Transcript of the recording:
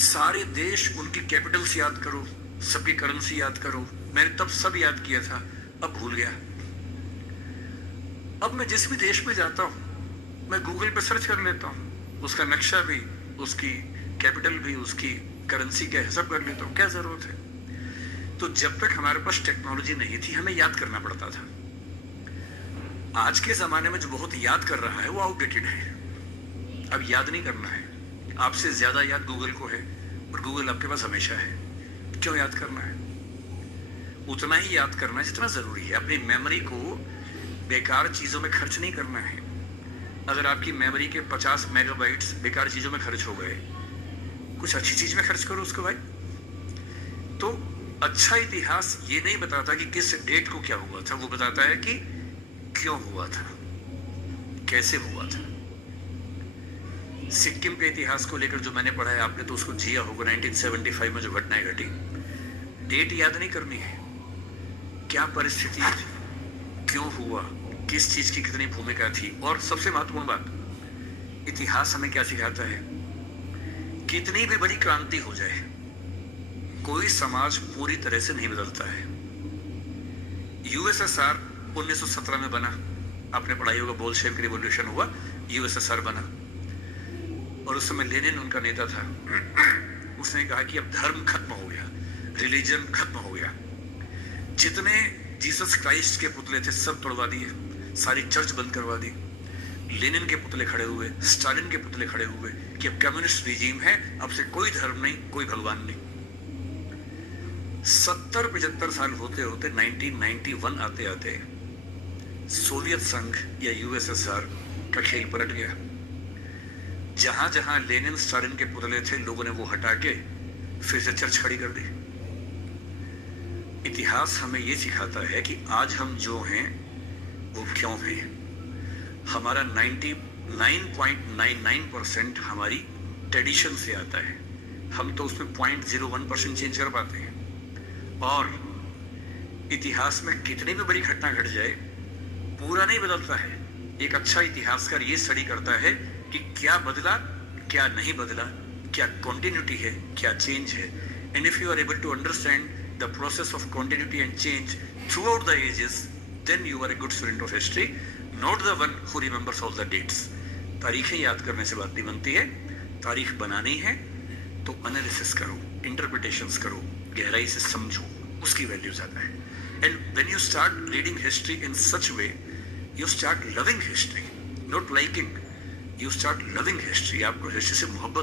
सारे देश, उनकी कैपिटल्स याद करो, सबकी करेंसी याद करो। मैंने तब सब याद किया था, अब भूल गया। अब मैं जिस भी देश में जाता हूँ मैं गूगल पे सर्च कर लेता हूँ, उसका नक्शा भी, उसकी कैपिटल भी, उसकी करेंसी का हिसाब कर लेता हूँ। क्या जरूरत है? तो जब तक हमारे पास टेक्नोलॉजी नहीं थी हमें याद करना पड़ता था। आज के जमाने में जो बहुत याद कर रहा है वो आउटडेटेड है। अब याद नहीं करना है, आपसे ज्यादा याद गूगल को है और गूगल आपके पास हमेशा है। क्यों याद करना है? उतना ही याद करना है जितना जरूरी है। अपनी मेमोरी को बेकार चीजों में खर्च नहीं करना है। अगर आपकी मेमोरी के 50 मेगाबाइट्स बेकार चीजों में खर्च हो गए, कुछ अच्छी चीज में खर्च करो उसको भाई। तो अच्छा इतिहास ये नहीं बताता कि किस डेट को क्या हुआ था, वो बताता है कि क्यों हुआ था, कैसे हुआ था। सिक्किम के इतिहास को लेकर जो मैंने पढ़ा है, आपने तो उसको जिया होगा। 1975 में जो घटनाएं घटी, डेट याद नहीं करनी है, क्या परिस्थिति थी, क्यों हुआ, किस चीज की कितनी भूमिका थी। और सबसे महत्वपूर्ण बात, इतिहास हमें क्या सिखाता है? कितनी भी बड़ी क्रांति हो जाए, कोई समाज पूरी तरह से नहीं बदलता है। यूएसएसआर 1917 में बना, आपने पढ़ाई होगा, बोल्शेविक रिवॉल्यूशन हुआ, यूएसएसआर बना। और उस समय लेनिन उनका नेता था। उसने कहा कि अब धर्म खत्म हो गया, रिलीजन खत्म हो गया। जितने जीसस क्राइस्ट के पुतले थे सब तोड़वा दिए, सारी चर्च बंद करवा दी। लेनिन के पुतले खड़े हुए, स्टालिन के पुतले खड़े हुए कि अब कम्युनिस्ट रिजीम है, अब से कोई धर्म नहीं, कोई भगवान नहीं। 70-75 साल होते होते 1991 आते आते सोवियत संघ या यूएसएसआर का खेल पलट गया। जहां जहां लेनिन स्टालिन के पुतले थे, लोगों ने वो हटा के फिर से चर्च खड़ी कर दी। इतिहास हमें ये सिखाता है कि आज हम जो हैं वो क्यों हैं। हमारा 99.99% हमारी ट्रेडिशन से आता है, हम तो उसमें 0.01% चेंज कर पाते हैं। और इतिहास में कितनी भी बड़ी घटना घट जाए, पूरा नहीं बदलता है। एक अच्छा इतिहासकार ये स्टडी करता है कि क्या बदला, क्या नहीं बदला, क्या कॉन्टिन्यूटी है, क्या चेंज है। And if you are able to understand the process of continuity and change throughout the ages, then you are a good student of history, not the one who remembers all the dates. तारीखें याद करने से बात नहीं बनती है, तारीख बनानी है तो एनालिसिस करो, इंटरप्रिटेशंस करो, गहराई से समझो, उसकी वैल्यू ज्यादा है। And when you start reading history in such way, you start loving history, not liking, you start loving history. आपको हिस्ट्री से मोहब्बत